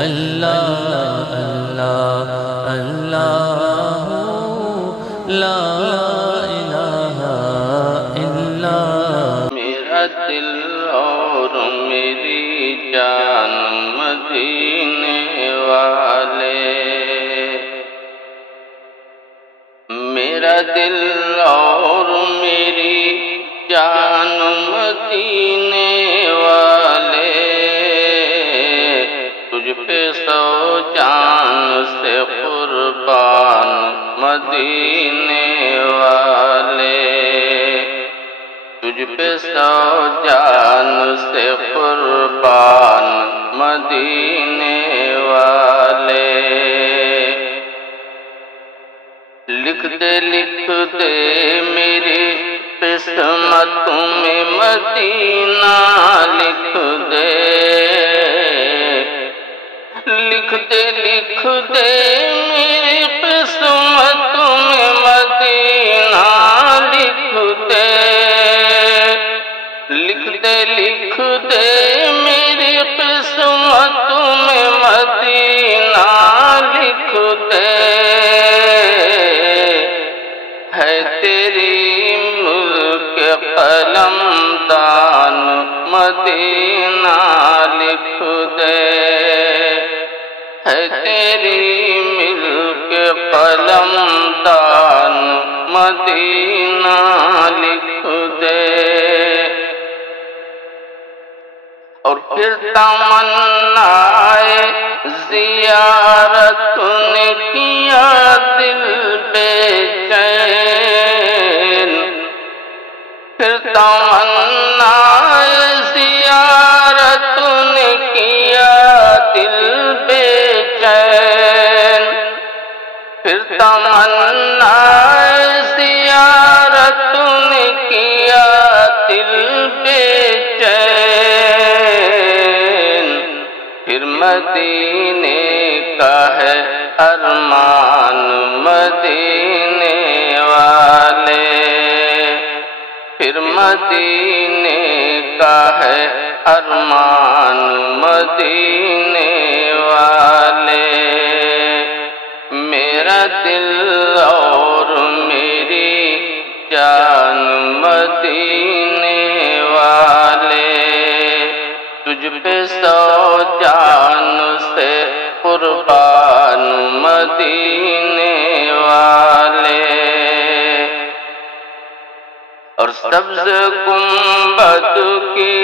اللہ اللہ اللہ لا الہ الا میرا دل اور میری جان مدینے والے، میرا دل اور میری جان مدینے والے، تجھ پہ سو جان سے قربان مدینے والے، تجھ پہ سو جان سے قربان مدینے والے۔ لکھ دے میری قسمت میں مدینہ، لکھ دے میری قسمت میں مدینہ، لکھ دے میری قسمت میں مدینہ، لکھ دے ہے تیری ملک قلم دان مدینہ، لکھ دے ہے تیری ملک قلم دان مدینہ، لکھ دے۔ اور پھر تمنائے زیارت نے کیا دل بے چین، پھر تمنائے زیارت نے کیا دل بے چین، پھر تمنائے زیارت نے کیا دل بے چین، پھر مدینے کا ہے ارمان مدینے والے، پھر مدینے کا ہے ارمان مدینے والے، میرا دل اور میری جان مدینے والے، تجھ پہ سو جان سے قربان مدینے والے۔ اور سبز گنبد کی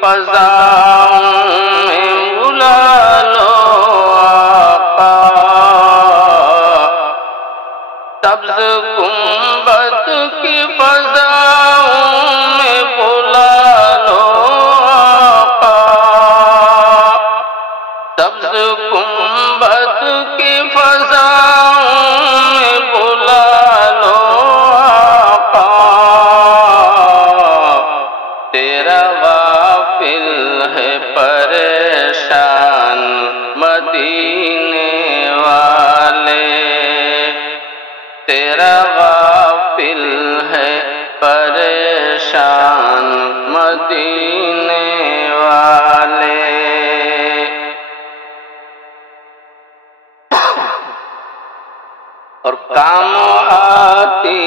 فضاؤں میں بلا لو آقا، سبز گنبد کی فضاؤں میں بلا لو آقا، سبز گنبد کی فضاؤں میں بلا لو آقا، تیرا غافل ہے پریشان مدینے والے، تیرا غافل ہے پریشان مدینے والے۔ اور کام آتی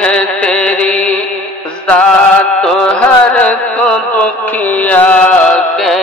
ہے تیری ذات ہر کو دکھیا کے،